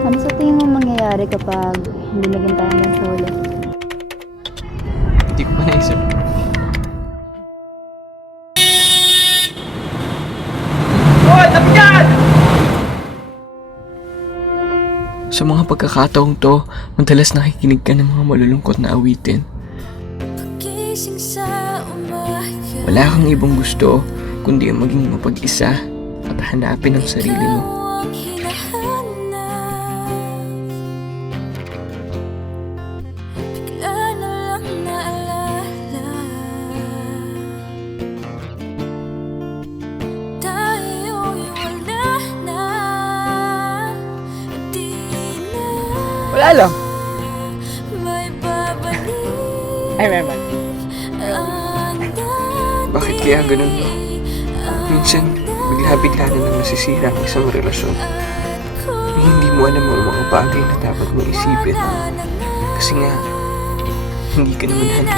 Ano sa tingin mo mangyayari kapag hindi naging tayo ng sa huli? Hindi ko pa naisip. Sa mga pagkakataong to, madalas nakikinig ka ng mga malulungkot na awitin. Wala kang ibang gusto, kundi ang maging mapag-isa at hanapin ang sarili mo. Babalik Ay, Meman. Bakit kaya ganun ba? Minsan, bigla-bigla na lang nasisira ang isang relasyon. May hindi mo alam ang mga bagay na dapat mong isipin. Kasi nga, hindi ka naman handa.